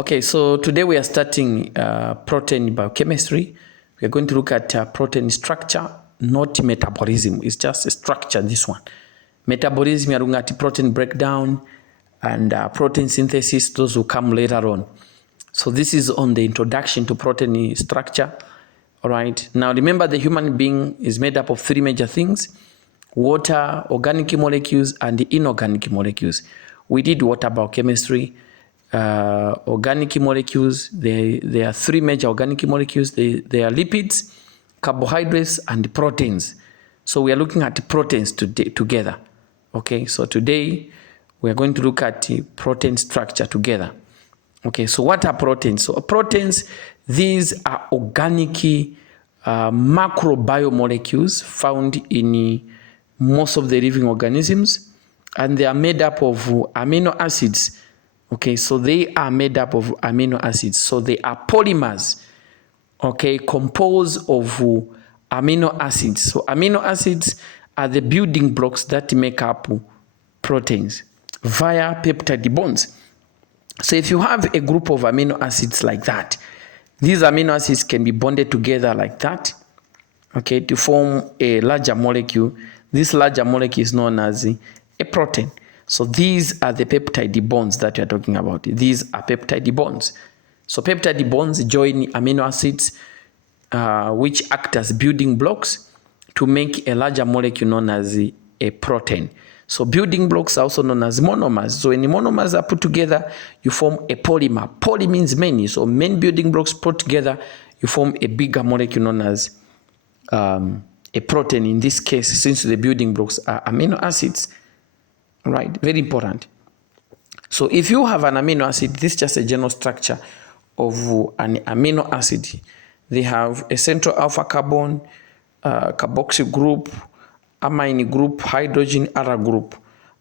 Okay, so today we are starting protein biochemistry. We are going to look at protein structure, not metabolism. It's just a structure, this one. Metabolism, we are looking at protein breakdown and protein synthesis. Those will come later on. So this is on the introduction to protein structure. All right. Now remember, the human being is made up of three major things: water, organic molecules, and inorganic molecules. We did water biochemistry. Organic molecules, there are three major organic molecules. They are lipids, carbohydrates, and proteins. So we are looking at proteins together. Okay, so today we are going to look at protein structure together. Okay, so what are proteins? So proteins, these are organic macrobiomolecules found in most of the living organisms, and they are made up of amino acids. Okay, so they are made up of amino acids. So they are polymers, okay, composed of amino acids. So amino acids are the building blocks that make up proteins via peptide bonds. So if you have a group of amino acids like that, these amino acids can be bonded together like that, okay, to form a larger molecule. This larger molecule is known as a protein. So these are the peptide bonds that we are talking about. These are peptide bonds. So peptide bonds join amino acids, which act as building blocks to make a larger molecule known as a protein. So building blocks are also known as monomers. So when the monomers are put together, you form a polymer. Poly means many. So many building blocks put together, you form a bigger molecule known as a protein. In this case, since the building blocks are amino acids. All right, very important. So if you have an amino acid, this is just a general structure of an amino acid. They have a central alpha carbon, carboxyl group, amine group, hydrogen, R group.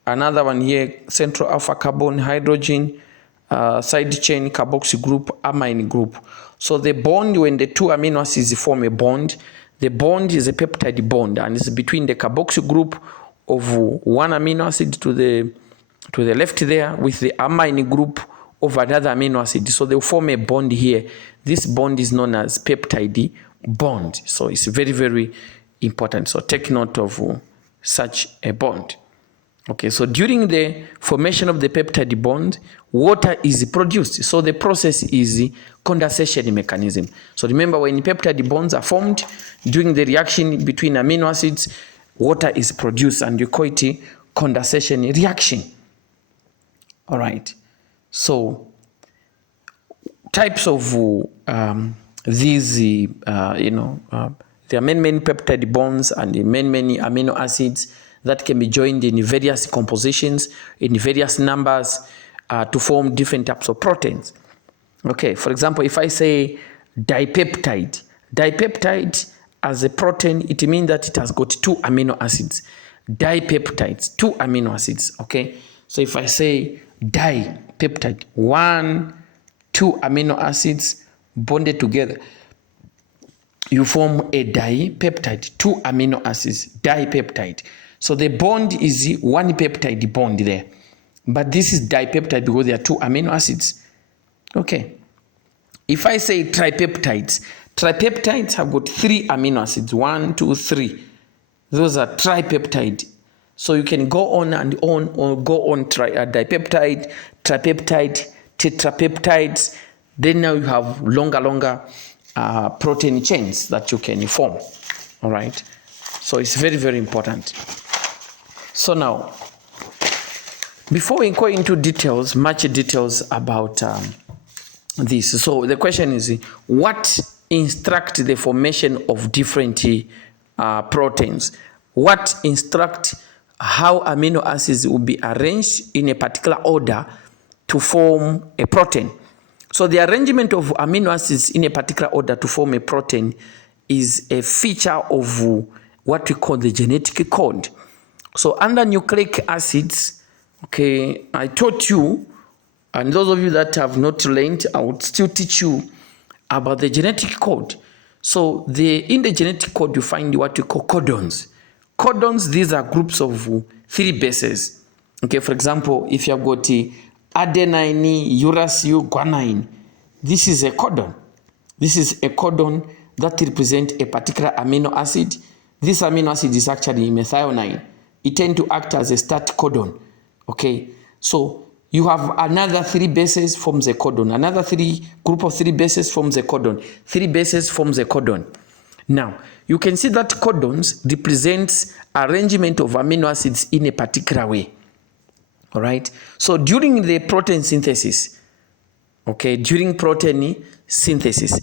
Another one here, central alpha carbon, hydrogen, side chain, carboxyl group, amine group. So the bond, when the two amino acids form a bond, the bond is a peptide bond, and it's between the carboxyl group of one amino acid to the left there with the amine group of another amino acid. So they form a bond here. This bond is known as peptide bond. So it's very, very important. So take note of such a bond. Okay, so during the formation of the peptide bond, water is produced. So the process is condensation mechanism. So remember, when peptide bonds are formed, during the reaction between amino acids, water is produced, and you call it condensation reaction. All right. So types of these, there are many peptide bonds and many amino acids that can be joined in various compositions, in various numbers, to form different types of proteins. Okay. For example, if I say dipeptide, as a protein, it means that it has got two amino acids. Dipeptides, two amino acids, okay? So if I say dipeptide, 1, 2 amino acids bonded together, you form a dipeptide, 2 amino acids, dipeptide. So the bond is one peptide bond there. But this is dipeptide because there are 2 amino acids. Okay. If I say tripeptides, tripeptides have got 3 amino acids, 1, 2, 3. Those are tripeptide. So you can go on and on, or go on dipeptide, tripeptide, tetrapeptides. Then now you have longer protein chains that you can form. All right. So it's very, very important. So now, before we go into details, much details about this. So the question is, what instruct the formation of different proteins? What instruct how amino acids will be arranged in a particular order to form a protein? So the arrangement of amino acids in a particular order to form a protein is a feature of what we call the genetic code. So under nucleic acids, okay, I taught you, and those of you that have not learned, I would still teach you about the genetic code. So in the genetic code, you find what we call codons. Codons, these are groups of 3 bases. Okay, for example, if you have got adenine, uracil, guanine. This is a codon. This is a codon that represents a particular amino acid. This amino acid is actually methionine. It tends to act as a start codon. Okay, so you have another 3 bases forms a codon. Another group of 3 bases forms a codon. 3 bases forms a codon. Now, you can see that codons represents arrangement of amino acids in a particular way. All right. So during the protein synthesis, during protein synthesis,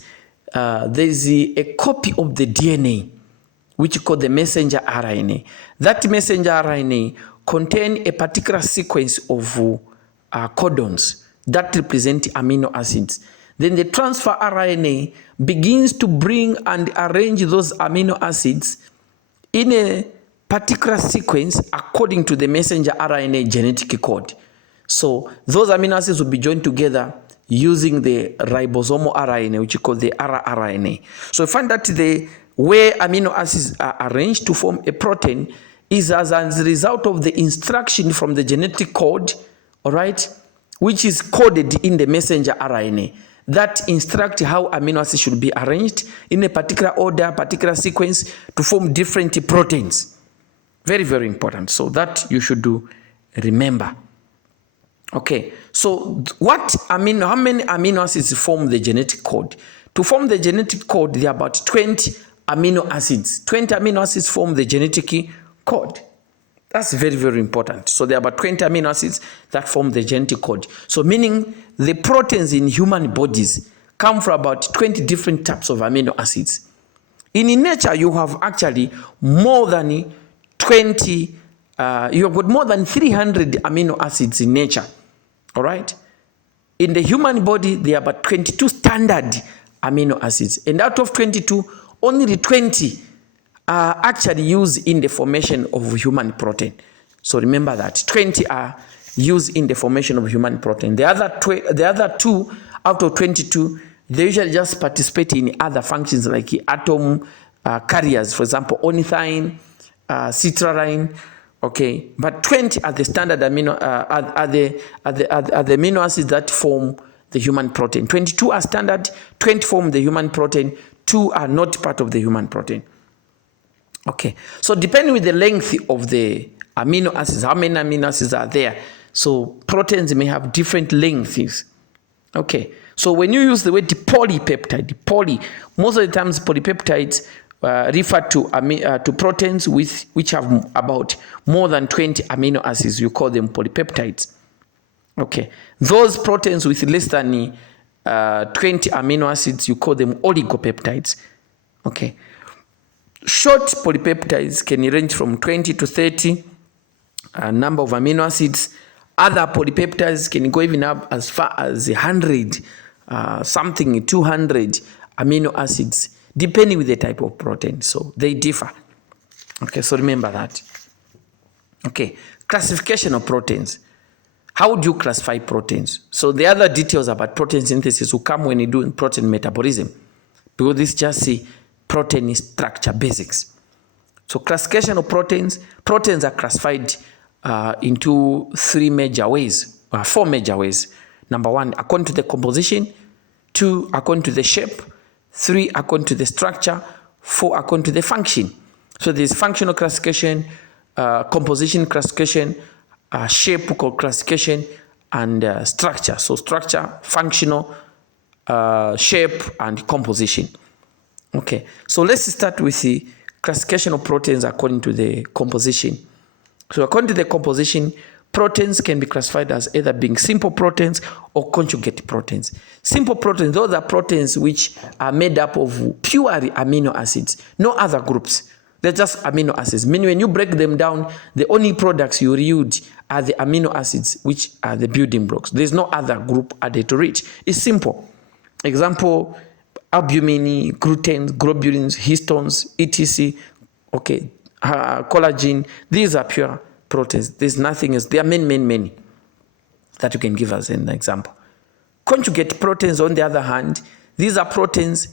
there is a copy of the DNA, which is called the messenger RNA. That messenger RNA contains a particular sequence of codons that represent amino acids. Then the transfer RNA begins to bring and arrange those amino acids in a particular sequence according to the messenger RNA genetic code. So those amino acids will be joined together using the ribosomal RNA, which is called the rRNA. So you find that the way amino acids are arranged to form a protein is as a result of the instruction from the genetic code, all right, which is coded in the messenger RNA that instruct how amino acids should be arranged in a particular order, particular sequence to form different proteins. Very, very important. So that you should remember. Okay, so how many amino acids form the genetic code? To form the genetic code, there are about 20 amino acids. 20 amino acids form the genetic code. That's very, very important. So there are about 20 amino acids that form the genetic code. So meaning the proteins in human bodies come from about 20 different types of amino acids. In nature, you have actually more than 20, you have got more than 300 amino acids in nature. All right? In the human body, there are about 22 standard amino acids. And out of 22, only the 20 are actually used in the formation of human protein. So remember that 20 are used in the formation of human protein. The other 2 out of 22, they usually just participate in other functions like atom carriers, for example, ornithine, citrulline. Okay, but 20 are the standard amino are the amino acids that form the human protein. 22 are standard, 20 form the human protein, 2 are not part of the human protein. Okay, so depending with the length of the amino acids, how many amino acids are there, so proteins may have different lengths. Okay, so when you use the word polypeptide, most of the times polypeptides refer to proteins which have about more than 20 amino acids. You call them polypeptides. Okay, those proteins with less than 20 amino acids, you call them oligopeptides. Okay, short polypeptides can range from 20 to 30 number of amino acids. Other polypeptides can go even up as far as 100, 200 amino acids, depending with the type of protein. So they differ. Okay, so remember that. Okay, classification of proteins. How do you classify proteins? So the other details about protein synthesis will come when you do protein metabolism, because this just see protein structure basics. So classification of proteins are classified into 4 major ways. Number 1, according to the composition. 2, according to the shape. 3, according to the structure. 4, according to the function. So there's functional classification, composition classification, shape classification, and structure. So structure, functional, shape, and composition. Okay, so let's start with the classification of proteins according to the composition. So according to the composition, proteins can be classified as either being simple proteins or conjugate proteins. Simple proteins, those are proteins which are made up of purely amino acids, no other groups. They're just amino acids. Meaning when you break them down, the only products you yield are the amino acids, which are the building blocks. There's no other group added to it. It's simple. Example, albumin, gluten, globulins, histones, etc. Okay, collagen. These are pure proteins. There's nothing else. There are many that you can give as an example. Conjugate proteins, on the other hand, these are proteins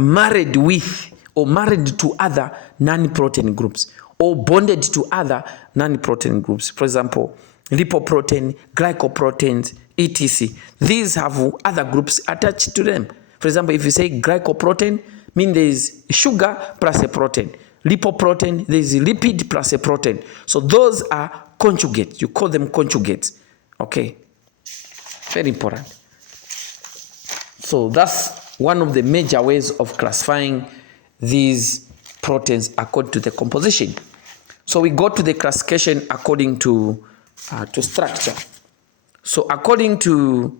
married with or married to other non-protein groups or bonded to other non-protein groups. For example, lipoprotein, glycoproteins, etc. These have other groups attached to them. For example, if you say glycoprotein, means there is sugar plus a protein. Lipoprotein, there is a lipid plus a protein. So those are conjugates. You call them conjugates. Okay. Very important. So that's one of the major ways of classifying these proteins according to the composition. So we go to the classification according to structure. So according to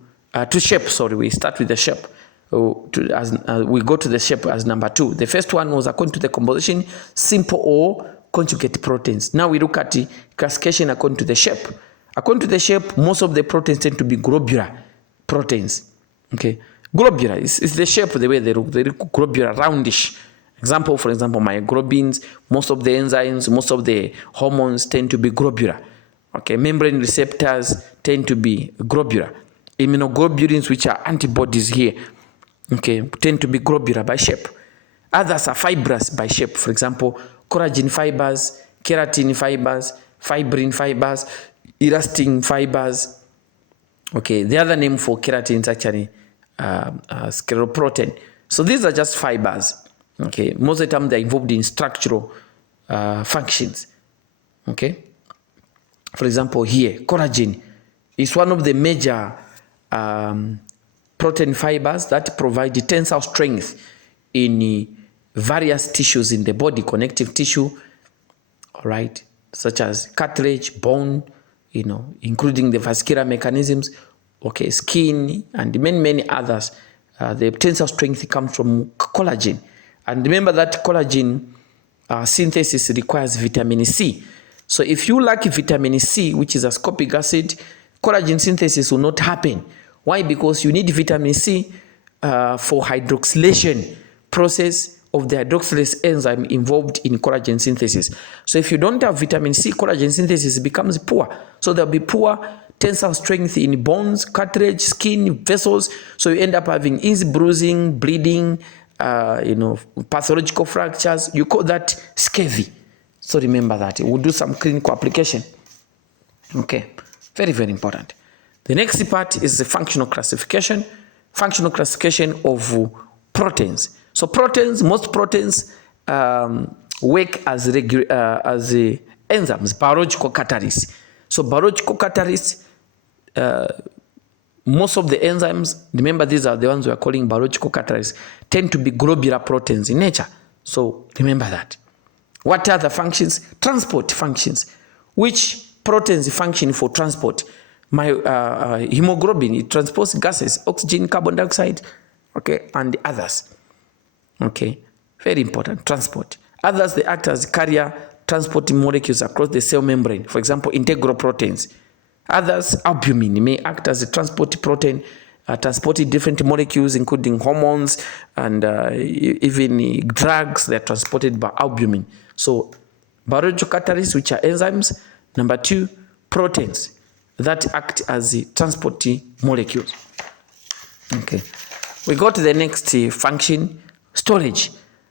shape, we start with the shape. We go to the shape as number 2. The first one was according to the composition, simple or conjugate proteins. Now we look at the classification according to the shape. According to the shape, most of the proteins tend to be globular proteins. Okay, globular is the shape, the way they look globular, roundish. Example, for example, myoglobins, most of the enzymes, most of the hormones tend to be globular. Okay, membrane receptors tend to be globular. Immunoglobulins, which are antibodies here, okay, tend to be globular by shape. Others are fibrous by shape. For example, collagen fibers, keratin fibers, fibrin fibers, elastin fibers. Okay, the other name for keratin is actually scleroprotein. So these are just fibers. Okay, most of the time they're involved in structural functions. Okay, for example, here collagen is one of the major protein fibers that provide tensile strength in various tissues in the body, connective tissue, all right, such as cartilage, bone, including the vascular mechanisms, okay, skin, and many others. The tensile strength comes from collagen. And remember that collagen synthesis requires vitamin C. So if you lack vitamin C, which is ascorbic acid, collagen synthesis will not happen. Why? Because you need vitamin C for hydroxylation process of the hydroxylase enzyme involved in collagen synthesis. So if you don't have vitamin C, collagen synthesis becomes poor. So there'll be poor tensile strength in bones, cartilage, skin, vessels. So you end up having easy bruising, bleeding, pathological fractures. You call that scurvy. So remember that. We'll do some clinical application. Okay, very important. The next part is the functional classification. Functional classification of proteins. So proteins, most proteins work as enzymes, biological catalysts. So biological catalysts, most of the enzymes, remember these are the ones we are calling biological catalysts, tend to be globular proteins in nature. So remember that. What are the functions? Transport functions. Which proteins function for transport? Hemoglobin, it transports gases, oxygen, carbon dioxide, okay, and others. Okay, very important, transport. Others, they act as carrier, transporting molecules across the cell membrane. For example, integral proteins. Others, albumin, may act as a transport protein, transporting different molecules, including hormones and even drugs. They are transported by albumin. So, biological catalysts, which are enzymes. Number 2, proteins that act as the transporting molecules. Okay, we go to the next function, storage.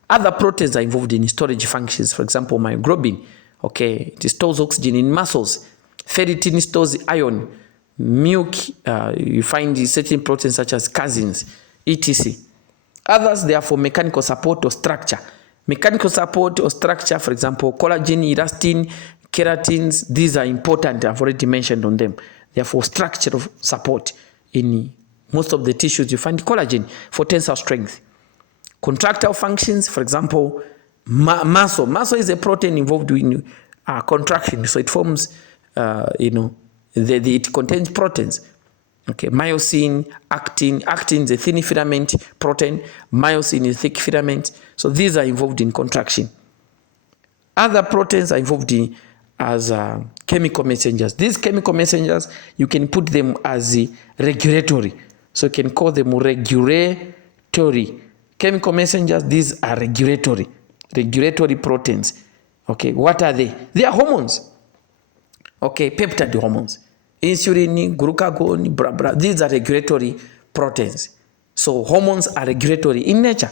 Other proteins are involved in storage functions. For example, myoglobin, okay, it stores oxygen in muscles. Ferritin stores iron. Milk, you find certain proteins such as caseins, etc. Others, they are for mechanical support or structure. Mechanical support or structure, for example, collagen, elastin, keratins, these are important. I've already mentioned on them. They are for structural support. In most of the tissues, you find collagen for tensile strength. Contractile functions, for example, muscle. Muscle is a protein involved in contraction. So it forms, it contains proteins. Okay, myosin, actin. Actin is a thin filament protein. Myosin is thick filament. So these are involved in contraction. Other proteins are involved in as chemical messengers. These chemical messengers, you can put them as regulatory. So you can call them regulatory. Chemical messengers, these are regulatory proteins. Okay, what are they? They are hormones. Okay, peptide hormones. Insulin, glucagon, these are regulatory proteins. So hormones are regulatory in nature.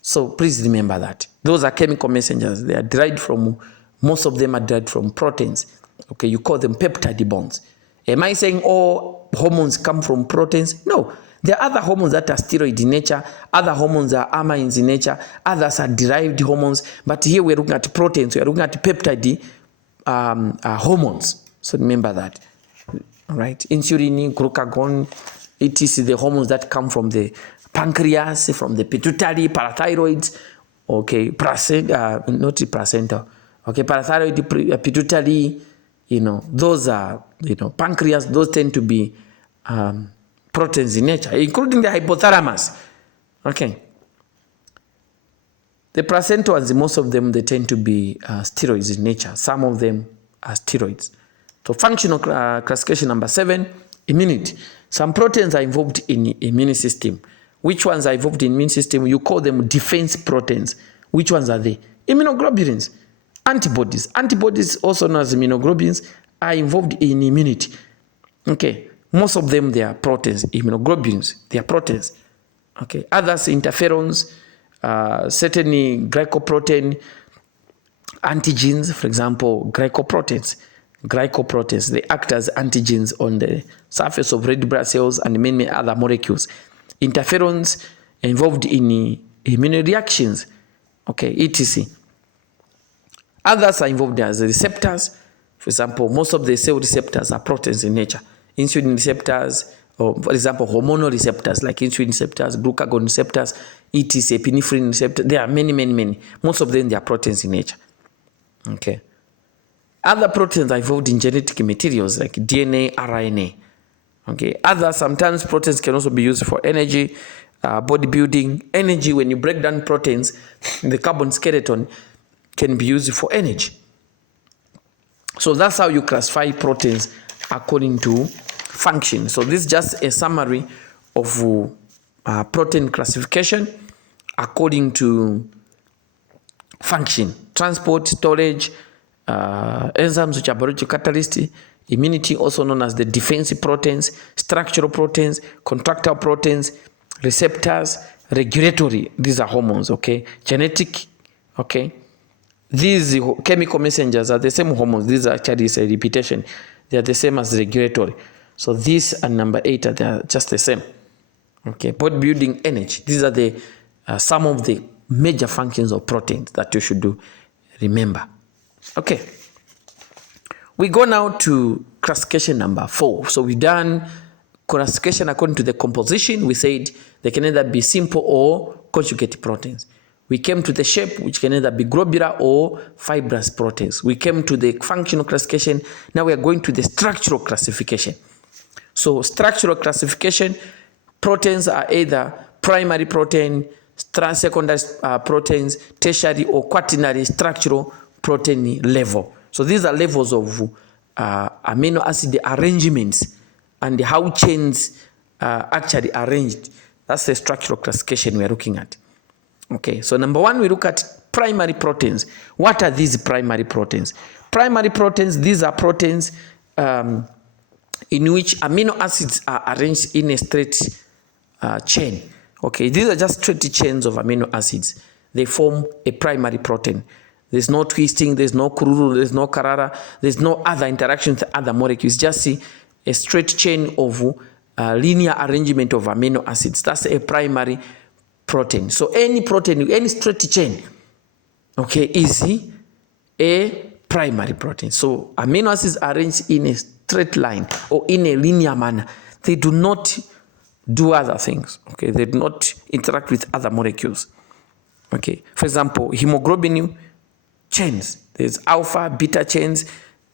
So please remember that. Those are chemical messengers. They are derived from, most of them are derived from proteins. Okay, you call them peptide bonds. Am I saying all hormones come from proteins? No. There are other hormones that are steroid in nature, other hormones are amines in nature, others are derived hormones, but here we're looking at proteins, we're looking at peptide hormones. So remember that. All right, insulin, glucagon, etc. The hormones that come from the pancreas, from the pituitary, parathyroid, okay, not placenta, okay, parathyroid, pituitary, those are, pancreas, those tend to be proteins in nature, including the hypothalamus. Okay. The placenta ones, most of them, they tend to be steroids in nature. Some of them are steroids. So functional classification number 7, immunity. Some proteins are involved in the immune system. Which ones are involved in the immune system? You call them defense proteins. Which ones are they? Immunoglobulins. Antibodies. Antibodies, also known as immunoglobulins, are involved in immunity. Okay. Most of them, they are proteins. Immunoglobulins, they are proteins. Okay. Others, interferons, certainly glycoprotein, antigens, for example, glycoproteins. Glycoproteins, they act as antigens on the surface of red blood cells and many other molecules. Interferons involved in immune reactions, okay, etc. Others are involved as receptors. For example, most of the cell receptors are proteins in nature. Insulin receptors, or for example, hormonal receptors like insulin receptors, glucagon receptors, etc., epinephrine receptors. There are many. Most of them, they are proteins in nature. Okay. Other proteins are involved in genetic materials like DNA, RNA. Okay. Other, sometimes proteins can also be used for energy, bodybuilding. Energy, when you break down proteins, the carbon skeleton can be used for energy. So that's how you classify proteins according to function. So this is just a summary of protein classification according to function: transport, storage, enzymes, which are biological catalysts, immunity, also known as the defense proteins, structural proteins, contractile proteins, receptors, regulatory, these are hormones, okay, genetic, okay. These chemical messengers are the same hormones. These are actually a repetition. They are the same as regulatory. So these and number 8 they are just the same. Okay, bodybuilding, energy. These are the some of the major functions of proteins that you should remember. Okay. We go now to classification number 4. So we've done classification according to the composition. We said they can either be simple or conjugate proteins. We came to the shape, which can either be globular or fibrous proteins. We came to the functional classification. Now we are going to the structural classification. So structural classification, proteins are either primary protein, secondary proteins, tertiary or quaternary structural protein level. So these are levels of amino acid arrangements and how chains are actually arranged. That's the structural classification we are looking at. Okay, so number 1, we look at primary proteins. What are these primary proteins? Primary proteins, these are proteins in which amino acids are arranged in a straight chain. Okay, these are just straight chains of amino acids. They form a primary protein. There's no twisting, there's no kururu, there's no karara, there's no other interaction with other molecules. Just see a straight chain of linear arrangement of amino acids. That's a primary protein. So any protein, any straight chain, okay, is a primary protein. So amino acids arranged in a straight line or in a linear manner. They do not do other things. Okay, they do not interact with other molecules. Okay, for example, hemoglobin chains. There's alpha, beta chains.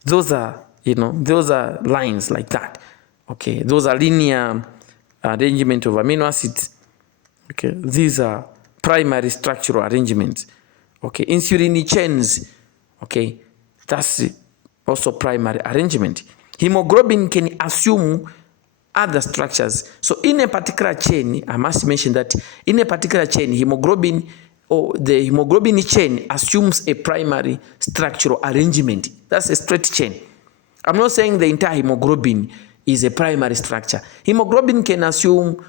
Those are, those are lines like that. Okay, those are linear arrangement of amino acids. Okay, these are primary structural arrangements. Okay, insulin chains. Okay, that's also primary arrangement. Hemoglobin can assume other structures. So in a particular chain, I must mention that in a particular chain, hemoglobin or the hemoglobin chain assumes a primary structural arrangement. That's a straight chain. I'm not saying the entire hemoglobin is a primary structure. Hemoglobin can assume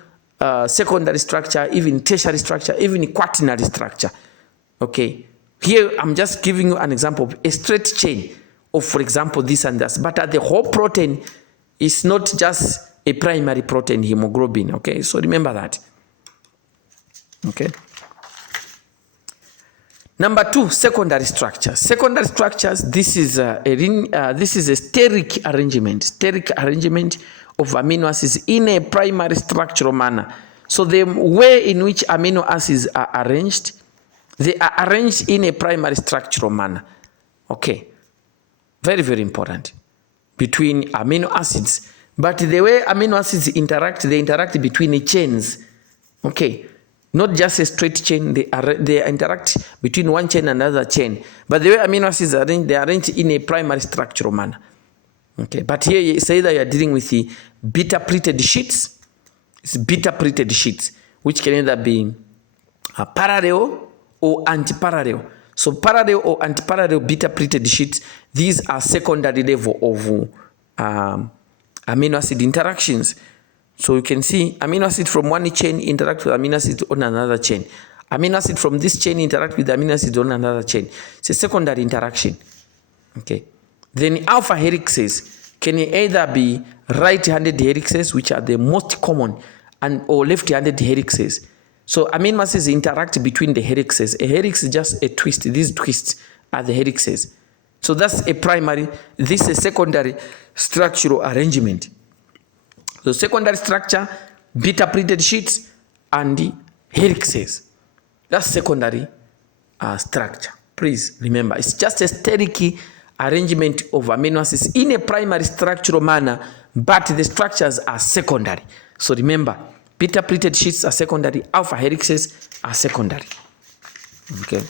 secondary structure, even tertiary structure, even quaternary structure. Okay. Here, I'm just giving you an example of a straight chain of, for example, this and that. But the whole protein is not just a primary protein, hemoglobin. Okay, so remember that. Okay. Number 2, secondary structures. Secondary structures. This is a steric arrangement. Steric arrangement of amino acids in a primary structural manner. So the way in which amino acids are arranged, they are arranged in a primary structural manner. Okay. Very, very important. Between amino acids. But the way amino acids interact, they interact between chains. Okay. Not just a straight chain, they interact between one chain and another chain. But the way amino acids are arranged, they are arranged in a primary structural manner. Okay, but here you say that you are dealing with the beta-pleated sheets. It's beta-pleated sheets, which can either be parallel or antiparallel. So parallel or antiparallel beta-pleated sheets, these are secondary level of amino acid interactions. So you can see amino acid from one chain interact with amino acid on another chain. Amino acid from this chain interact with amino acid on another chain. It's a secondary interaction. Okay. Then alpha helices can either be right-handed helices, which are the most common, or left-handed helices. So amino acids interact between the helices. A helix is just a twist. These twists are the helices. So that's a primary. This is a secondary structural arrangement. So secondary structure, beta-pleated sheets, and helices. That's secondary structure. Please remember, it's just a steric arrangement of amino acids in a primary structural manner, but the structures are secondary. So remember, beta-pleated sheets are secondary, alpha helices are secondary. Okay.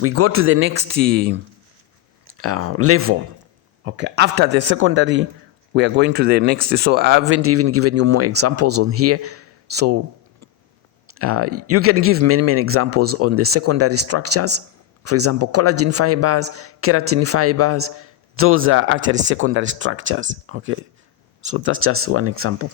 We go to the next level. Okay. After the secondary, we are going to the next. So I haven't even given you more examples on here. So you can give many, many examples on the secondary structures. For example, collagen fibers, keratin fibers, those are actually secondary structures. Okay. So that's just one example.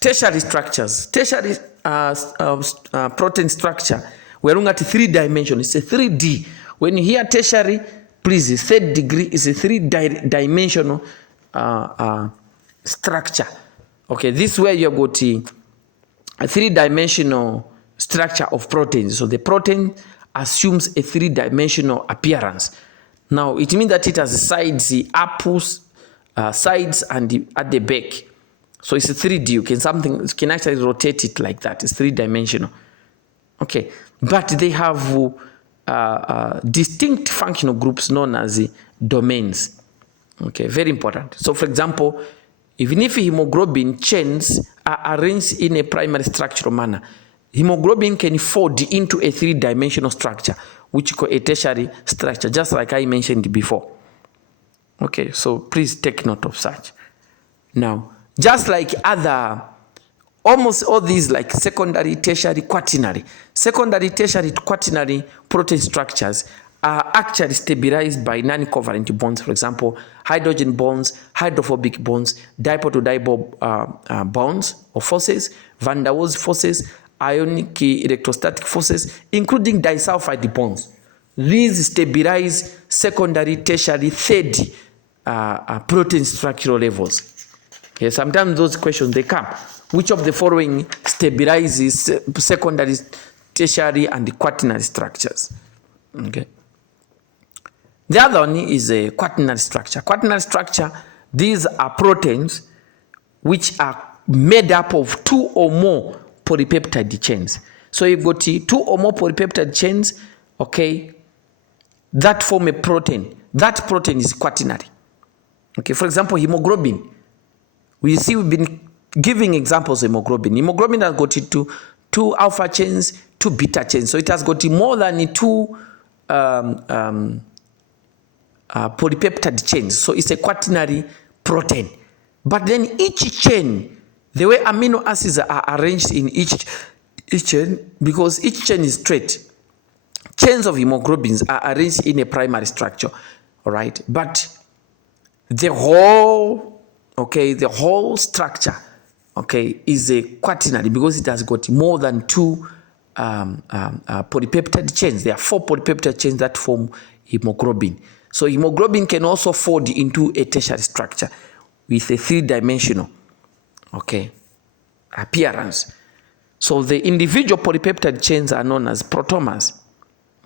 Tertiary structures. Tertiary protein structure. We're looking at 3 dimensions. It's a 3D. When you hear tertiary, please, third degree is a 3-dimensional structure. Okay, this is where you've got a 3-dimensional structure of proteins. So the protein assumes a 3-dimensional appearance. Now, it means that it has sides, apples, sides, and at the back. So it's a 3D. You can actually rotate it like that. It's 3-dimensional. Okay, but they have distinct functional groups known as domains. Okay, very important. So for example, even if hemoglobin chains are arranged in a primary structural manner, hemoglobin can fold into a 3-dimensional structure, which is called a tertiary structure, just like I mentioned before. Okay, so please take note of such. Now, just like almost all these like secondary, tertiary, quaternary. Secondary, tertiary, quaternary protein structures are actually stabilized by non-covalent bonds. For example, hydrogen bonds, hydrophobic bonds, dipole-to-dipole bonds or forces, van der Waals forces, ionic electrostatic forces, including disulfide bonds. These stabilize secondary, tertiary, third protein structural levels. Okay, sometimes those questions, they come. Which of the following stabilizes secondary, tertiary, and quaternary structures? Okay. The other one is a quaternary structure. Quaternary structure, these are proteins which are made up of 2 or more polypeptide chains. So you've got 2 or more polypeptide chains, okay, that form a protein. That protein is quaternary. Okay, for example, hemoglobin. We see we've been giving examples of hemoglobin. Hemoglobin has got 2 alpha chains, 2 beta chains. So it has got more than 2 polypeptide chains. So it's a quaternary protein. But then each chain, the way amino acids are arranged in each chain, because each chain is straight, chains of hemoglobins are arranged in a primary structure, all right? But the whole, okay, the whole structure, okay, is a quaternary because it has got more than 2 polypeptide chains. There are 4 polypeptide chains that form hemoglobin. So hemoglobin can also fold into a tertiary structure with a three-dimensional, okay, appearance. So the individual polypeptide chains are known as protomers.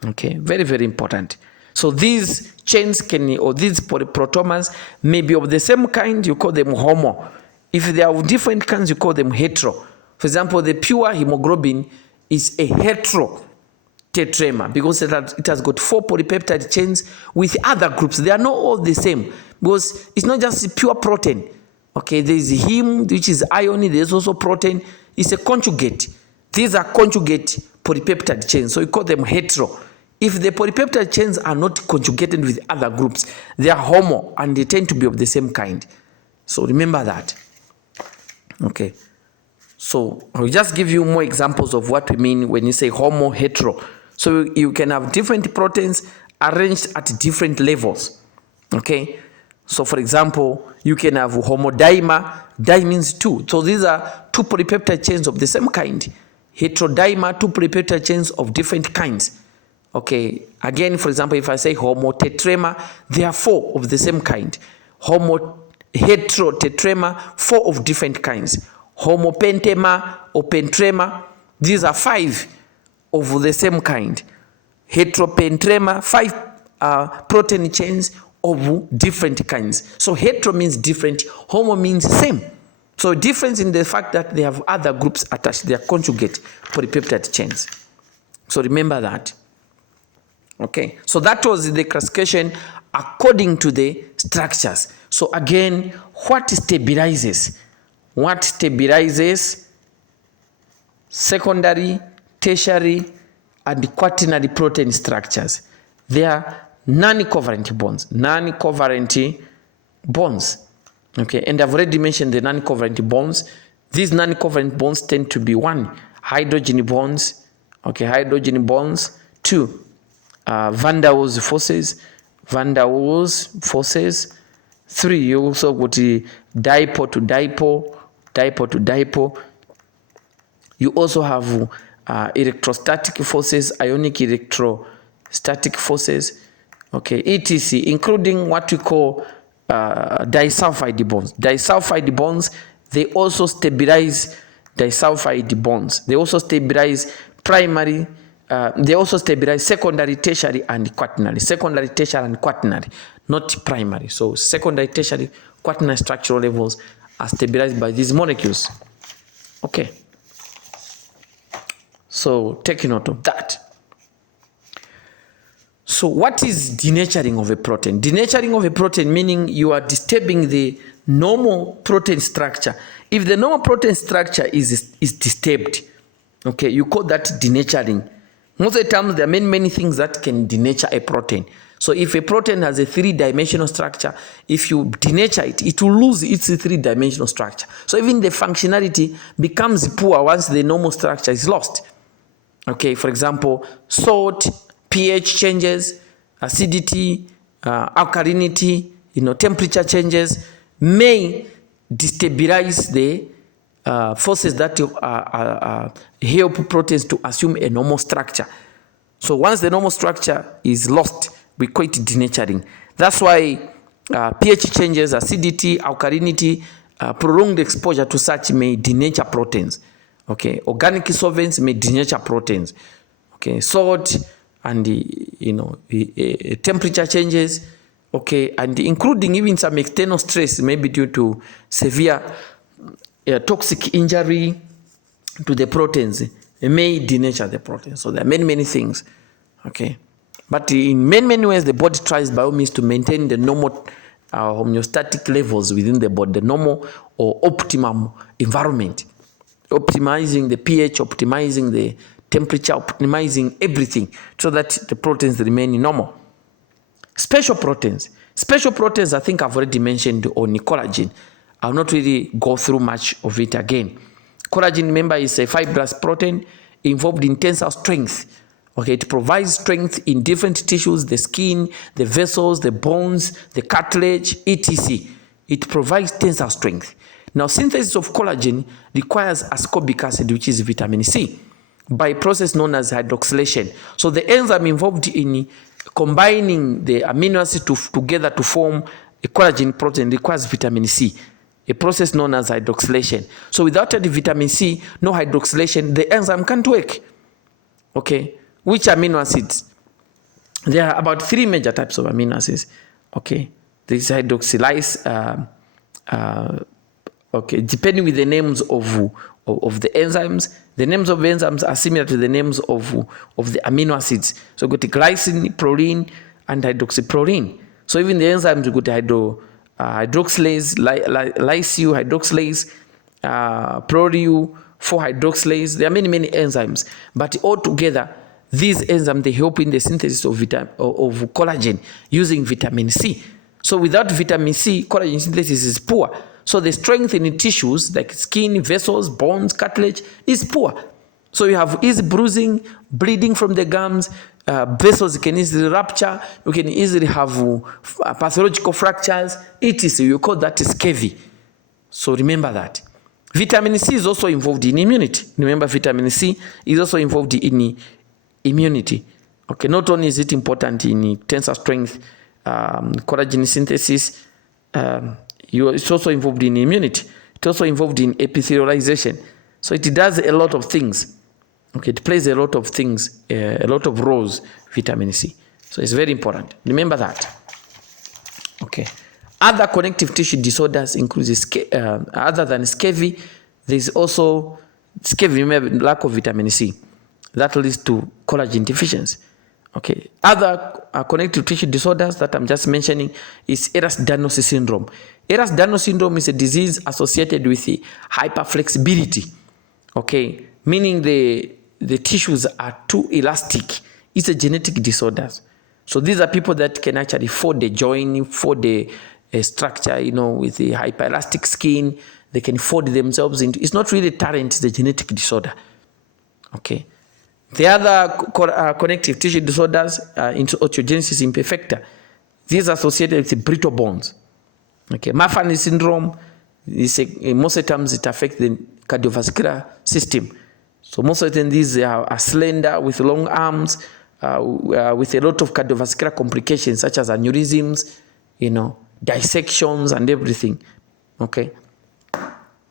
Okay, very, very important. So these chains these protomers may be of the same kind, you call them homo. If they are of different kinds, you call them hetero. For example, the pure hemoglobin is a heterotetramer because it has got 4 polypeptide chains with other groups. They are not all the same because it's not just pure protein. Okay, there is heme, which is iron, there's also protein. It's a conjugate. These are conjugate polypeptide chains, so you call them hetero. If the polypeptide chains are not conjugated with other groups, they are homo and they tend to be of the same kind. So remember that. Okay. So I'll just give you more examples of what we mean when you say homo hetero. So you can have different proteins arranged at different levels. Okay. So for example, you can have homodimer. Di means 2. So these are 2 polypeptide chains of the same kind. Heterodimer, 2 polypeptide chains of different kinds. Okay, again, for example, if I say homotetramer, there are 4 of the same kind. Heterotetramer, 4 of different kinds. Homopentamer or pentramer, these are 5 of the same kind. Heteropentramer, 5 protein chains of different kinds. So hetero means different, homo means same. So difference in the fact that they have other groups attached, they are conjugate polypeptide chains. So remember that. Okay, so that was the classification according to the structures. So again, what stabilizes? What stabilizes secondary, tertiary, and quaternary protein structures? They are non-covalent bonds. Non-covalent bonds. Okay, and I've already mentioned the non-covalent bonds. These non-covalent bonds tend to be 1, hydrogen bonds. Okay, hydrogen bonds. 2, Van der Waals forces. Van der Waals forces. 3, you also got dipole to dipole, dipole to dipole. You also have electrostatic forces, ionic electrostatic forces, okay, etc., including what we call disulfide bonds. Disulfide bonds, they also stabilize disulfide bonds. They also stabilize primary. They also stabilize secondary, tertiary, and quaternary. Secondary, tertiary, and quaternary, not primary. So secondary, tertiary, quaternary structural levels are stabilized by these molecules. Okay. So take note of that. So what is denaturing of a protein? Denaturing of a protein meaning you are disturbing the normal protein structure. If the normal protein structure is disturbed, okay, you call that denaturing. Most of the times, there are many things that can denature a protein. So if a protein has a 3-dimensional structure, if you denature it, it will lose its 3-dimensional structure. So even the functionality becomes poor once the normal structure is lost. Okay, for example, salt, pH changes, acidity, alkalinity, temperature changes may destabilize the forces that help proteins to assume a normal structure. So once the normal structure is lost, we call it denaturing. That's why pH changes, acidity, alkalinity, prolonged exposure to such may denature proteins. Okay, organic solvents may denature proteins. Okay, salt and temperature changes. Okay, and including even some external stress, maybe due to severe toxic injury to the proteins, it may denature the protein. So there are many things. Okay, but in many ways, the body tries by all means to maintain the normal homeostatic levels within the body, the normal or optimum environment, optimizing the pH, optimizing the temperature, optimizing everything so that the proteins remain normal. Special proteins. Special proteins, I think I've already mentioned on collagen. I'll not really go through much of it again. Collagen, remember, is a fibrous protein involved in tensile strength. Okay, it provides strength in different tissues, the skin, the vessels, the bones, the cartilage, etc. It provides tensile strength. Now, synthesis of collagen requires ascorbic acid, which is vitamin C, by a process known as hydroxylation. So the enzyme involved in combining the amino acids together to form a collagen protein requires vitamin C, a process known as hydroxylation. So without any vitamin C, no hydroxylation, the enzyme can't work. Okay, which amino acids? There are about 3 major types of amino acids. Okay, this hydroxylase, okay, depending with the names of the enzymes. The names of the enzymes are similar to the names of the amino acids. So we got glycine, proline, and hydroxyproline. So even the enzymes, we got hydroxylase, lysine, hydroxylase, proleu, 4-hydroxylase. There are many enzymes, but all together, these enzymes, they help in the synthesis of collagen using vitamin C. So without vitamin C, collagen synthesis is poor. So the strength in tissues like skin, vessels, bones, cartilage is poor. So you have easy bruising, bleeding from the gums, vessels can easily rupture, you can easily have pathological fractures, etc. You call that scurvy. So remember that. Vitamin C is also involved in immunity. Remember, vitamin C is also involved in immunity. Okay, not only is it important in tensor strength, collagen synthesis, it's also involved in immunity. It's also involved in epithelialization. So it does a lot of things. Okay, it plays a lot of things, a lot of roles, vitamin C. So it's very important. Remember that. Okay. Other connective tissue disorders include, other than scurvy, there's also scurvy, remember, lack of vitamin C. That leads to collagen deficiency. Okay. Other connective tissue disorders that I'm just mentioning is Ehlers-Danlos syndrome. Ehlers-Danlos syndrome is a disease associated with hyperflexibility. Okay, meaning the tissues are too elastic. It's a genetic disorder. So these are people that can actually fold the joint, fold the structure, with the hyperelastic skin. They can fold themselves into. It's not really talent, it's a genetic disorder. Okay. The other connective tissue disorders into osteogenesis imperfecta. These are associated with brittle bones. Okay, Marfan syndrome is most of the times it affects the cardiovascular system. So most of the time these are slender with long arms, with a lot of cardiovascular complications such as aneurysms, dissections and everything. Okay,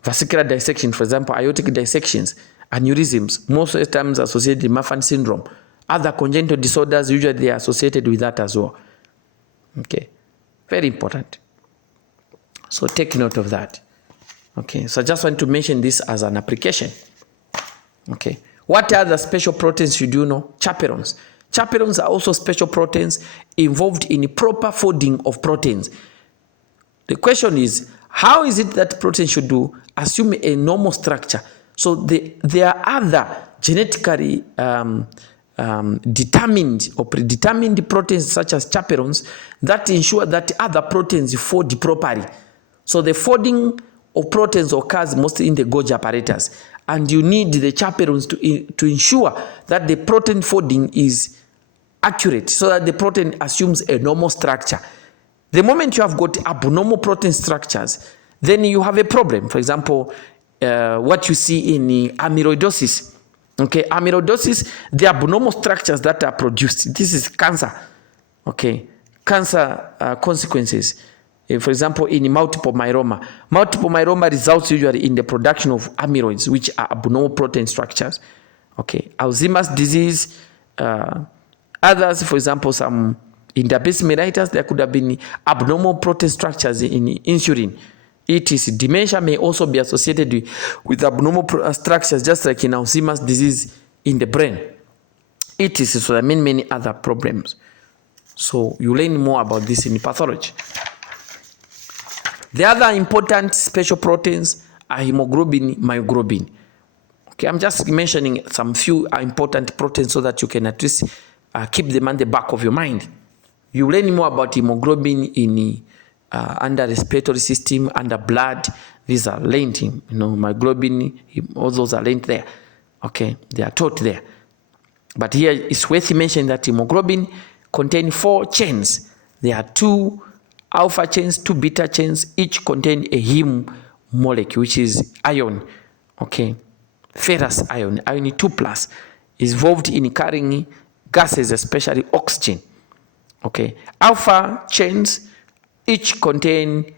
vascular dissection, for example, aortic dissections, aneurysms, most of the times associated with Marfan syndrome. Other congenital disorders usually they are associated with that as well. Okay, very important. So take note of that. Okay, so I just want to mention this as an application. Okay, what are the special proteins you do know? Chaperones. Chaperones are also special proteins involved in proper folding of proteins. The question is, how is it that proteins should assume a normal structure? So there are other genetically determined or predetermined proteins such as chaperones that ensure that other proteins fold properly. So the folding of proteins occurs mostly in the Golgi apparatus, and you need the chaperones to ensure that the protein folding is accurate so that the protein assumes a normal structure. The moment you have got abnormal protein structures, then you have a problem. For example, what you see in amyloidosis. Okay, amyloidosis, the abnormal structures that are produced. This is cancer. Okay, cancer consequences. For example, in multiple myeloma. Multiple myeloma results usually in the production of amyloids, which are abnormal protein structures. Okay, Alzheimer's disease, others, for example, some in diabetes mellitus, there could have been abnormal protein structures in insulin. Dementia may also be associated with abnormal structures, just like in Alzheimer's disease in the brain. So there are many other problems. So you learn more about this in pathology. The other important special proteins are hemoglobin, myoglobin. Okay, I'm just mentioning some few important proteins so that you can at least keep them at the back of your mind. You learn more about hemoglobin in under respiratory system, under blood. These are linked, myoglobin, all those are linked there. Okay, they are taught there. But here it's worth mentioning that hemoglobin contains 4 chains. There are 2 alpha chains, 2 beta chains, each contain a heme molecule, which is ion. Okay, ferrous ion, ion 2+, is involved in carrying gases, especially oxygen. Okay, alpha chains each contain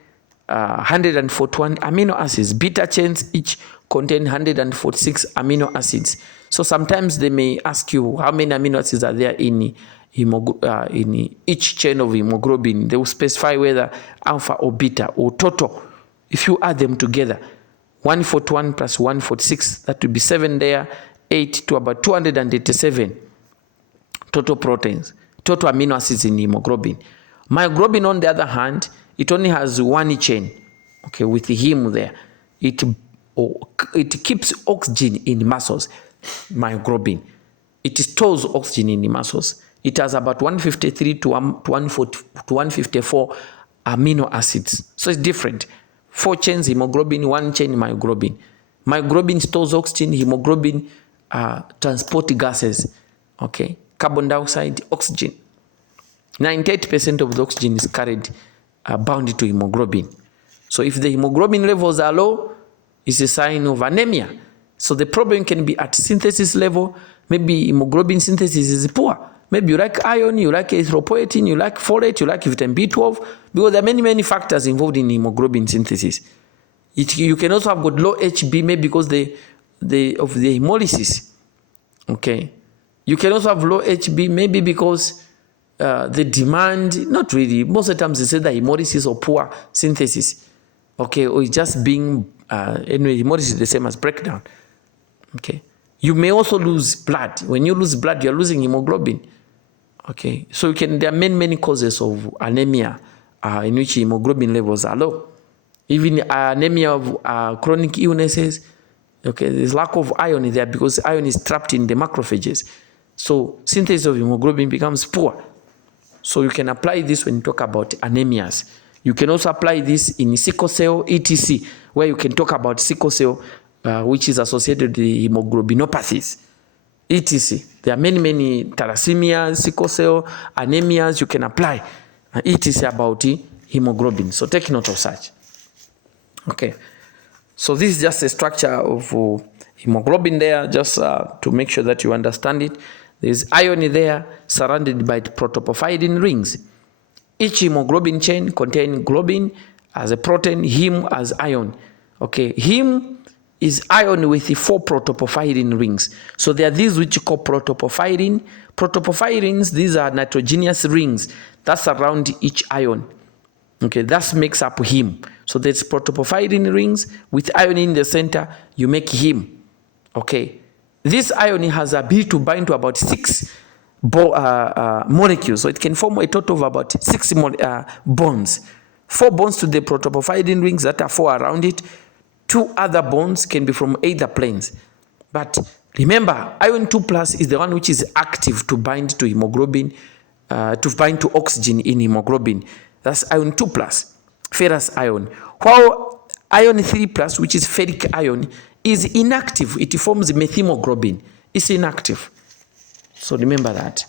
141 amino acids. Beta chains each contain 146 amino acids. So sometimes they may ask you how many amino acids are there in each chain of hemoglobin. They will specify whether alpha or beta or total. If you add them together, 141 plus 146, that would be 7 there, 8 to about 287 total proteins, total amino acids in hemoglobin. Myoglobin, on the other hand, it only has one chain, okay, with the heme there. It keeps oxygen in muscles, myoglobin. It stores oxygen in the muscles. It has about 153 to 154 amino acids. So it's different. 4 chains hemoglobin, 1 chain myoglobin. Myoglobin stores oxygen, hemoglobin transport gases, okay, carbon dioxide, oxygen. 98% of the oxygen is carried bound to hemoglobin. So if the hemoglobin levels are low, it's a sign of anemia. So the problem can be at synthesis level. Maybe hemoglobin synthesis is poor. Maybe you lack iron, you lack erythropoietin, you lack folate, you lack vitamin B12, because there are many factors involved in hemoglobin synthesis. You can also have got low HB, maybe because of the hemolysis. Okay. You can also have low HB, maybe because the demand, not really. Most of the times they say that hemolysis or poor synthesis. Okay, or it's just being, anyway, hemolysis is the same as breakdown. Okay. You may also lose blood. When you lose blood, you're losing hemoglobin. Okay. So there are many causes of anemia in which hemoglobin levels are low. Even anemia of chronic illnesses. Okay, there's lack of iron there because iron is trapped in the macrophages. So synthesis of hemoglobin becomes poor. So you can apply this when you talk about anemias. You can also apply this in sickle cell, etc., where you can talk about sickle cell, which is associated with hemoglobinopathies, etc. There are many thalassemias, sickle cell, anemias you can apply, etc. about hemoglobin. So take note of such. Okay. So this is just a structure of hemoglobin there, just to make sure that you understand it. There's iron there surrounded by protoporphyrin rings. Each hemoglobin chain contains globin as a protein, heme as iron. Okay, heme is iron with the 4 protoporphyrin rings. So there are these which you call protoporphyrin. Protoporphyrins, these are nitrogenous rings that surround each ion. Okay, that makes up heme. So there's protoporphyrin rings with iron in the center, you make heme. Okay, this ion has the ability to bind to about 6 molecules. So it can form a total of about 6 bonds. 4 bonds to the protoporphyrin rings that are 4 around it. 2 other bonds can be from either planes. But remember, iron 2 plus is the one which is active to bind to hemoglobin, to bind to oxygen in hemoglobin. That's iron 2 plus, ferrous ion. While iron 3 plus, which is ferric ion, is inactive. It forms methemoglobin. It's inactive. So remember that.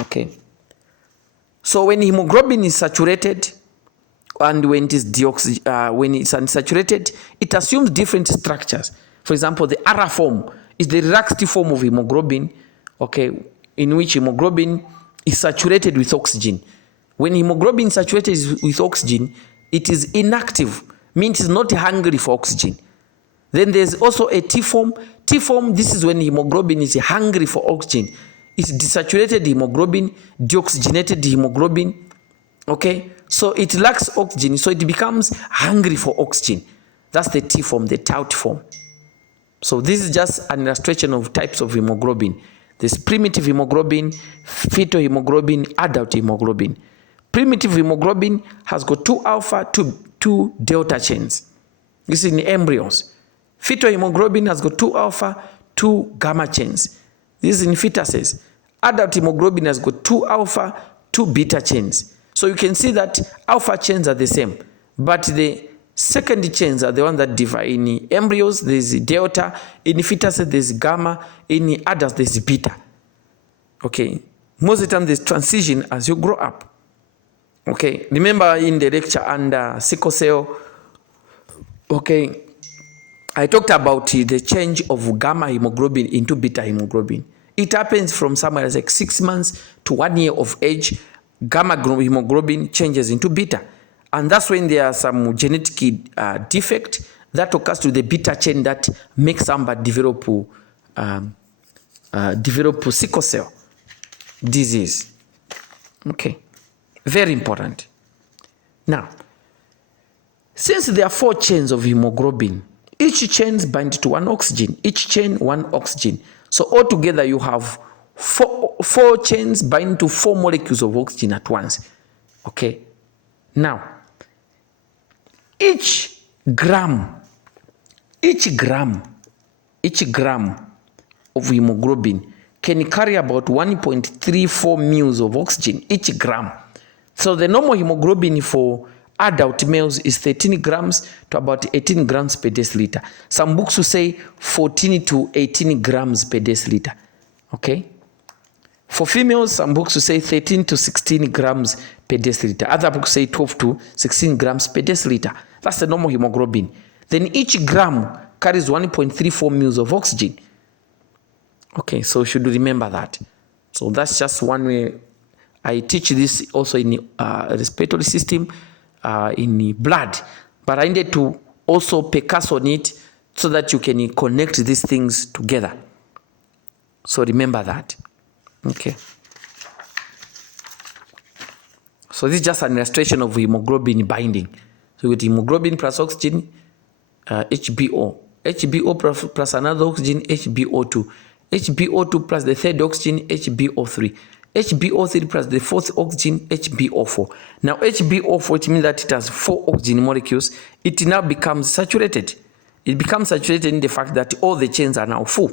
Okay. So when hemoglobin is saturated, and when it is when it's unsaturated, it assumes different structures. For example, the Ara form is the relaxed form of hemoglobin, okay, in which hemoglobin is saturated with oxygen. When hemoglobin is saturated with oxygen, it is inactive, means it's not hungry for oxygen. Then there's also a T form. T form, this is when hemoglobin is hungry for oxygen. It's desaturated hemoglobin, deoxygenated hemoglobin, okay? So it lacks oxygen, so it becomes hungry for oxygen. That's the T form, the tout form. So this is just an illustration of types of hemoglobin. There's primitive hemoglobin, fetal hemoglobin, adult hemoglobin. Primitive hemoglobin has got 2 alpha, 2 delta chains. This is in embryos. Fetal hemoglobin has got 2 alpha, 2 gamma chains. This is in fetuses. Adult hemoglobin has got 2 alpha, 2 beta chains. So you can see that alpha chains are the same, but the second chains are the ones that differ. In embryos, there's delta. In fetuses, there's gamma. In adults, there's beta. Okay. Most of the time, there's transition as you grow up. Okay. Remember in the lecture under sickle cell, okay, I talked about the change of gamma hemoglobin into beta hemoglobin. it happens from somewhere like 6 months to 1 year of age. Gamma hemoglobin changes into beta. And that's when there are some genetic defect that occurs to the beta chain that makes somebody develop sickle cell disease. Okay, very important. Now, since there are 4 chains of hemoglobin, each chain binds to 1 oxygen, each chain 1 oxygen. So altogether you have 4 chains bind to 4 molecules of oxygen at once. Okay. Now, each gram of hemoglobin can carry about 1.34 moles of oxygen each gram. So the normal hemoglobin for adult males is 13 grams to about 18 grams per deciliter. Some books will say 14 to 18 grams per deciliter. Okay. For females, some books will say 13 to 16 grams per deciliter. Other books say 12 to 16 grams per deciliter. That's the normal hemoglobin. Then each gram carries 1.34 moles of oxygen. Okay, so you should remember that. So that's just one way. I teach this also in the respiratory system, in the blood. But I need to also percuss on it so that you can connect these things together. So remember that. Okay. So this is just an illustration of hemoglobin binding. So with hemoglobin plus oxygen, HBO. HBO plus another oxygen, HBO2. HBO2 plus the third oxygen, HBO3. HBO3 plus the fourth oxygen, HBO4. Now HBO4, it means that it has 4 oxygen molecules. It now becomes saturated. It becomes saturated in the fact that all the chains are now full.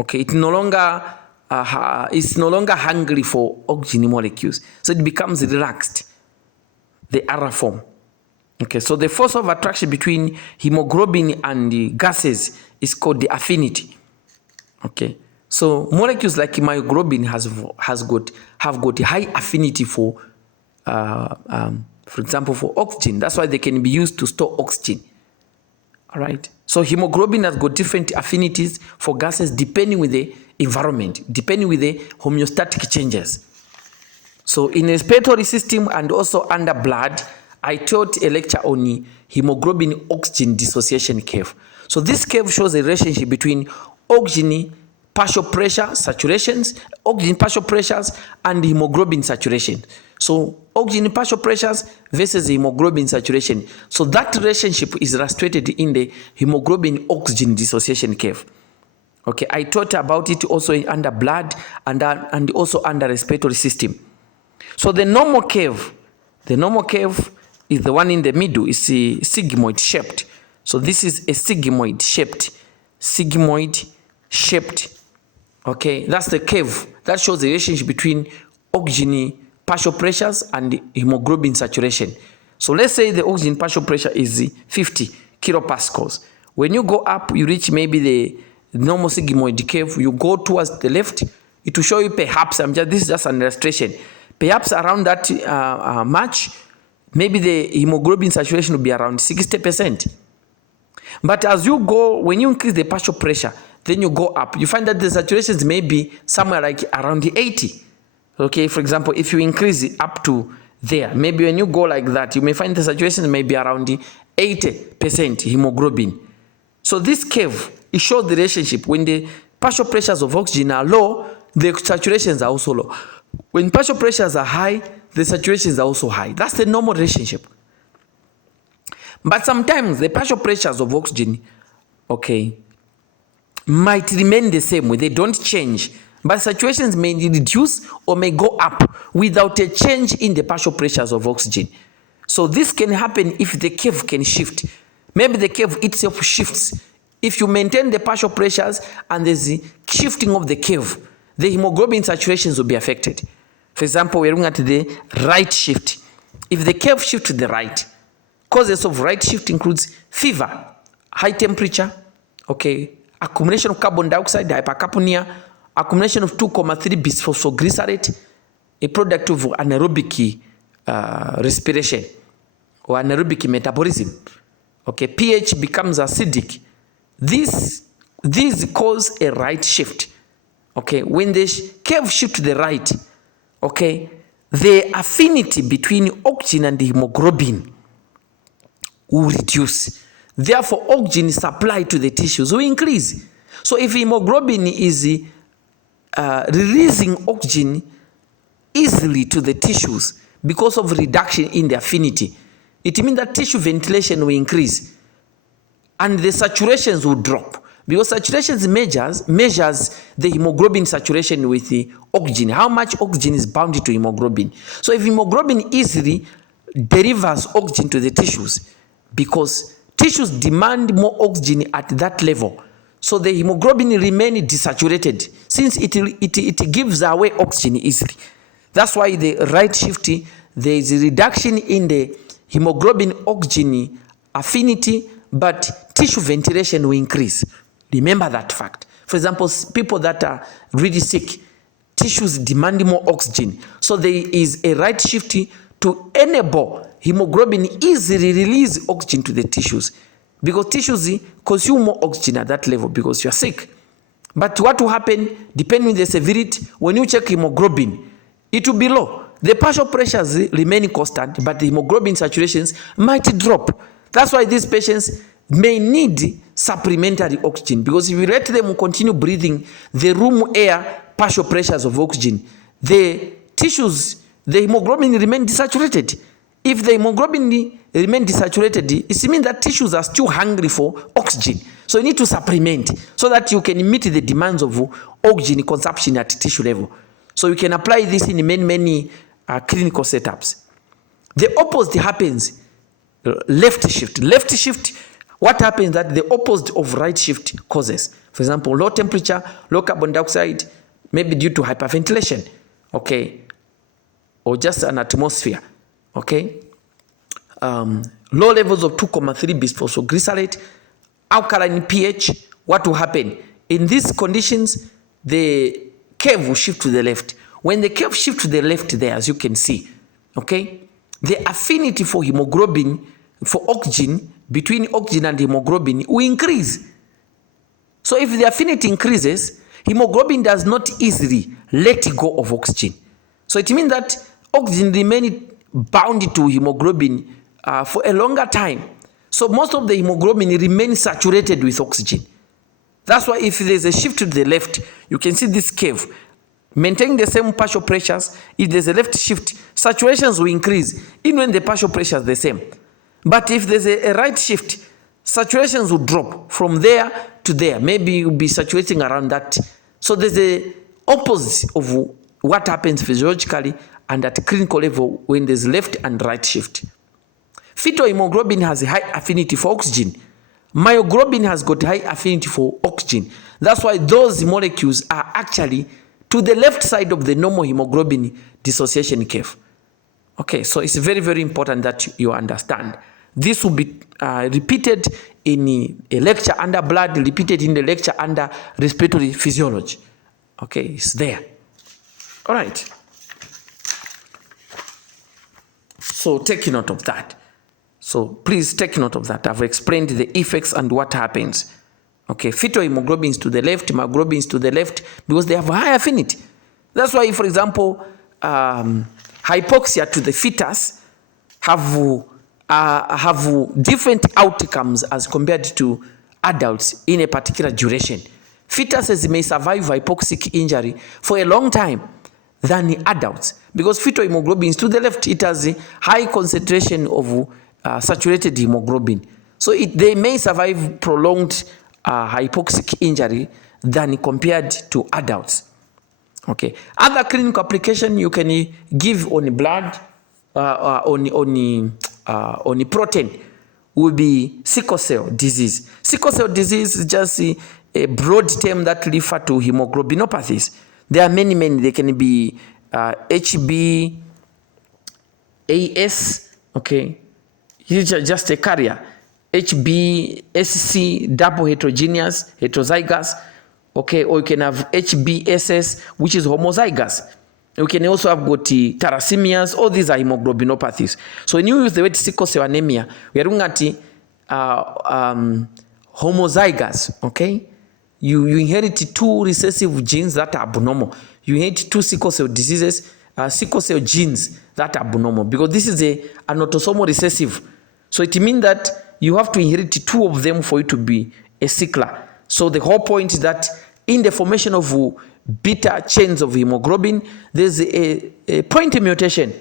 Okay, it's no longer hungry for oxygen molecules. So it becomes relaxed, the R form. Okay, so the force of attraction between hemoglobin and the gases is called the affinity. Okay, so molecules like hemoglobin have got high affinity for example, for oxygen. That's why they can be used to store oxygen. All right. So hemoglobin has got different affinities for gases depending with the environment, depending with the homeostatic changes. So in the respiratory system and also under blood, I taught a lecture on the hemoglobin oxygen dissociation curve. So this curve shows a relationship between oxygen partial pressure saturations, oxygen partial pressures, and hemoglobin saturation. So oxygen partial pressures versus hemoglobin saturation. So that relationship is illustrated in the hemoglobin oxygen dissociation curve. Okay, I taught about it also under blood and also under respiratory system. So the normal curve is the one in the middle. It's a sigmoid shaped. So this is a sigmoid shaped. Okay, that's the curve that shows the relationship between oxygen partial pressures and hemoglobin saturation. So let's say the oxygen partial pressure is 50 kilopascals. When you go up, you reach maybe the normal sigmoid curve. You go towards the left. It will show you perhaps, this is just an illustration, perhaps around that much, maybe the hemoglobin saturation will be around 60%. But as you go, when you increase the partial pressure, then you go up, you find that the saturations may be somewhere like around the 80. Okay, for example, if you increase it up to there, maybe when you go like that, you may find the saturation may be around the 80% hemoglobin. So this curve, it shows the relationship. When the partial pressures of oxygen are low, the saturations are also low. When partial pressures are high, the saturations are also high. That's the normal relationship. But sometimes the partial pressures of oxygen, okay, might remain the same way. They don't change. But saturations may reduce or may go up without a change in the partial pressures of oxygen. So this can happen if the curve can shift. Maybe the curve itself shifts. If you maintain the partial pressures and there's the shifting of the curve, the hemoglobin saturations will be affected. For example, we're looking at the right shift. If the curve shifts to the right, causes of right shift includes fever, high temperature, okay, accumulation of carbon dioxide, hypercapnia, accumulation of 2,3 bisphosphoglycerate, a product of anaerobic respiration or anaerobic metabolism. Okay, pH becomes acidic. These cause a right shift. okay, when the curve shifts to the right, okay, the affinity between oxygen and the hemoglobin will reduce. Therefore, oxygen supply to the tissues will increase. So if hemoglobin is releasing oxygen easily to the tissues because of reduction in the affinity, it means that tissue ventilation will increase and the saturations will drop, because saturations measures the hemoglobin saturation with the oxygen, how much oxygen is bound to hemoglobin. So if hemoglobin easily delivers oxygen to the tissues, because tissues demand more oxygen at that level, so the hemoglobin remains desaturated since it gives away oxygen easily. That's why the right shift, there is a reduction in the hemoglobin oxygen affinity, but tissue ventilation will increase. Remember that fact. For example, people that are really sick, tissues demand more oxygen. So there is a right shift to enable hemoglobin easily release oxygen to the tissues, because tissues consume more oxygen at that level because you are sick. But what will happen, depending on the severity, when you check hemoglobin, it will be low. The partial pressures remain constant, but the hemoglobin saturations might drop. That's why these patients may need supplementary oxygen, because if you let them continue breathing the room air partial pressures of oxygen, the tissues, the hemoglobin remain desaturated. If the hemoglobin remain desaturated, it means that tissues are still hungry for oxygen. So you need to supplement so that you can meet the demands of oxygen consumption at tissue level. So you can apply this in many clinical setups. The opposite happens, left shift. Left shift, what happens that the opposite of right shift causes. For example, low temperature, low carbon dioxide, maybe due to hyperventilation, okay, or just an atmosphere, okay. Low levels of 2,3 bisphosphoglycerate, alkaline pH. What will happen? In these conditions, the curve will shift to the left. When the curve shifts to the left there, as you can see, okay, the affinity for hemoglobin, for oxygen, between oxygen and hemoglobin will increase. So if the affinity increases, hemoglobin does not easily let go of oxygen. So it means that oxygen remains bound to hemoglobin for a longer time. So most of the hemoglobin remains saturated with oxygen. That's why if there's a shift to the left, you can see this curve. Maintaining the same partial pressures, if there's a left shift, saturations will increase, even when the partial pressure is the same. But if there's a right shift, saturations will drop from there to there. Maybe you'll be saturating around that. So there's a opposite of what happens physiologically and at clinical level when there's left and right shift. Fetal hemoglobin has a high affinity for oxygen. Myoglobin has got high affinity for oxygen. That's why those molecules are actually to the left side of the normal hemoglobin dissociation curve. Okay, so it's very, very important that you understand. This will be repeated in a lecture under blood, repeated in the lecture under respiratory physiology. Okay, it's there. All right. So take note of that. So please take note of that. I've explained the effects and what happens. Okay, fetal hemoglobins to the left, myoglobins to the left, because they have high affinity. That's why, for example, hypoxia to the fetus have different outcomes as compared to adults in a particular duration. Fetuses may survive hypoxic injury for a long time than adults, because fetal hemoglobins to the left, it has a high concentration of saturated hemoglobin. So they may survive prolonged hypoxic injury than compared to adults. Okay. Other clinical application you can give on blood, on protein will be sickle cell disease. Sickle cell disease is just a broad term that refers to hemoglobinopathies. There are many. They can be HbAs, okay, it's just a carrier. HbSc, double heterogeneous, heterozygous, okay, or you can have HbSs, which is homozygous. You can also have got thalassemias. All these are hemoglobinopathies. So when you use the word sickle cell anemia, we are looking at homozygous, okay? you inherit 2 recessive genes that are abnormal. You inherit 2 sickle cell diseases, sickle cell genes that are abnormal, because this is an autosomal recessive. So it means that you have to inherit 2 of them for you to be a sickler. So the whole point is that in the formation of beta chains of hemoglobin, there's a point mutation,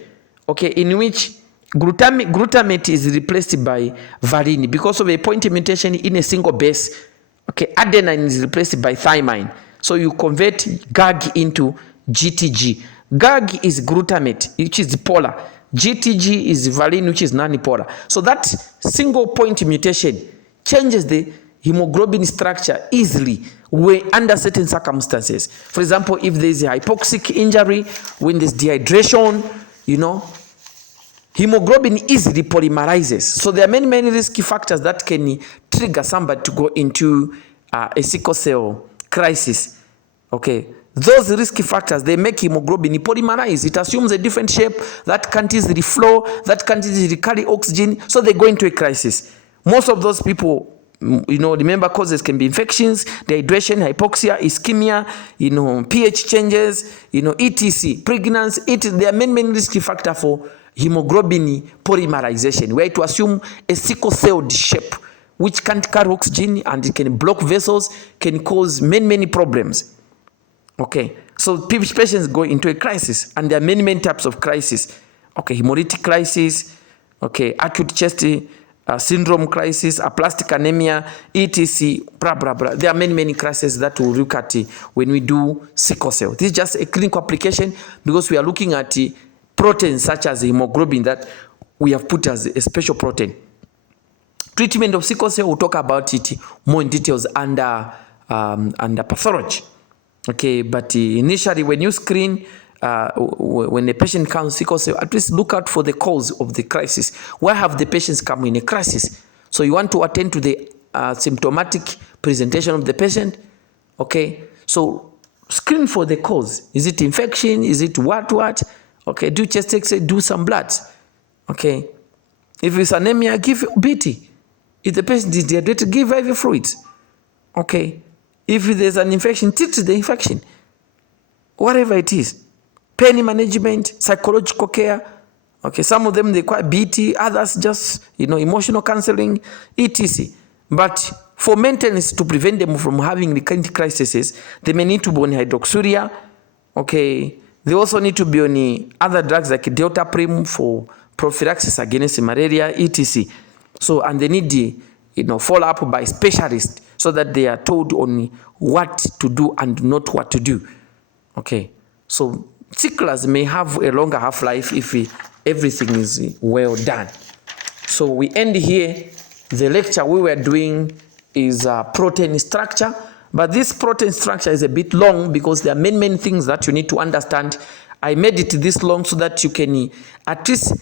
okay, in which glutamate is replaced by valine because of a point mutation in a single base. Okay, adenine is replaced by thymine. So you convert GAG into GTG. GAG is glutamate, which is polar. GTG is valine, which is non-polar. So that single point mutation changes the hemoglobin structure easily under certain circumstances. For example, if there's a hypoxic injury, when there's dehydration, hemoglobin easily polymerizes. So there are many risk factors that can trigger somebody to go into a sickle cell crisis. Okay, those risk factors, they make hemoglobin polymerize. It assumes a different shape that can't easily flow, that can't easily carry oxygen, so they go into a crisis. Most of those people, remember, causes can be infections, dehydration, hypoxia, ischemia, pH changes, etc. Pregnancy. There are many risk factors for hemoglobin polymerization, where to assume a sickle celled shape, which can't carry oxygen and it can block vessels, can cause many problems. Okay, so patients go into a crisis, and there are many types of crisis. Okay, hemolytic crisis, okay, acute chest syndrome crisis, aplastic anemia, etc. There are many crises that we'll look at when we do sickle cell. This is just a clinical application because we are looking at proteins such as hemoglobin that we have put as a special protein. Treatment of sickle cell, we'll talk about it more in details under pathology. Okay, but initially when you screen, when a patient comes sickle cell, at least look out for the cause of the crisis. Why have the patients come in a crisis? So you want to attend to the symptomatic presentation of the patient. Okay, so screen for the cause. Is it infection? Is it what? Okay, do chest X-ray, do some bloods. Okay, if it's anemia, give BT. If the patient is dehydrated, give IV fluids. Okay, if there's an infection, treat the infection. Whatever it is. Pain management, psychological care. Okay, some of them they require BT, others just emotional counseling, etc. But for maintenance, to prevent them from having recurrent crises, they may need to be on hydroxyurea. Okay, they also need to be on other drugs like delta prim for prophylaxis against malaria, etc. So, and they need follow up by specialists so that they are told on what to do and not what to do. Okay, so sicklers may have a longer half-life if everything is well done. So we end here. The lecture we were doing is protein structure, but this protein structure is a bit long because there are many things that you need to understand. I made it this long so that you can at least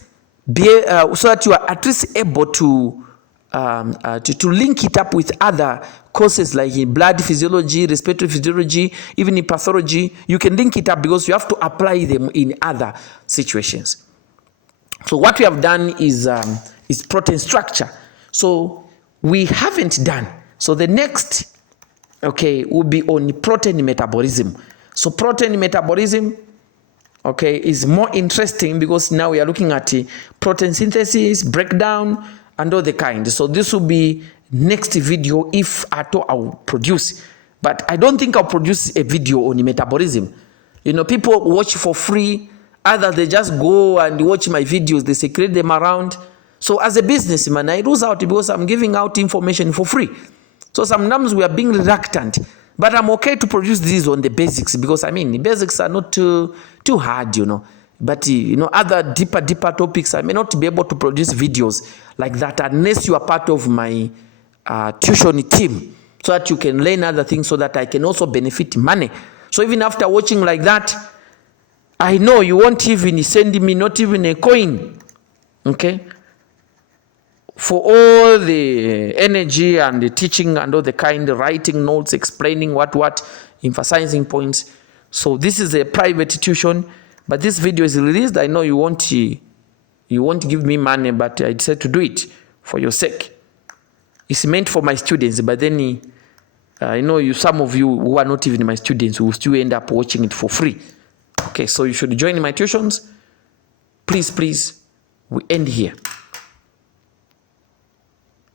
so that you are at least able to link it up with other courses like in blood physiology, respiratory physiology, even in pathology. You can link it up because you have to apply them in other situations. So what we have done is protein structure. So we haven't done. So the next, will be on protein metabolism. So protein metabolism, is more interesting because now we are looking at protein synthesis, breakdown, and all the kind. So this will be next video if at all I'll produce. But I don't think I'll produce a video on metabolism. People watch for free. Either they just go and watch my videos, they circulate them around. So as a businessman, I lose out because I'm giving out information for free. So sometimes we are being reluctant. But I'm okay to produce these on the basics because, the basics are not too hard, But, other deeper topics, I may not be able to produce videos like that unless you are part of my tuition team so that you can learn other things so that I can also benefit money. So even after watching like that, I know you won't even send me not even a coin, okay? For all the energy and the teaching and all the kind, writing notes, explaining what, emphasizing points. So this is a private tuition, but this video is released. I know you won't give me money, but I decided to do it for your sake. It's meant for my students, but then I know some of you who are not even my students will still end up watching it for free. Okay, so you should join my tuitions. Please, we end here.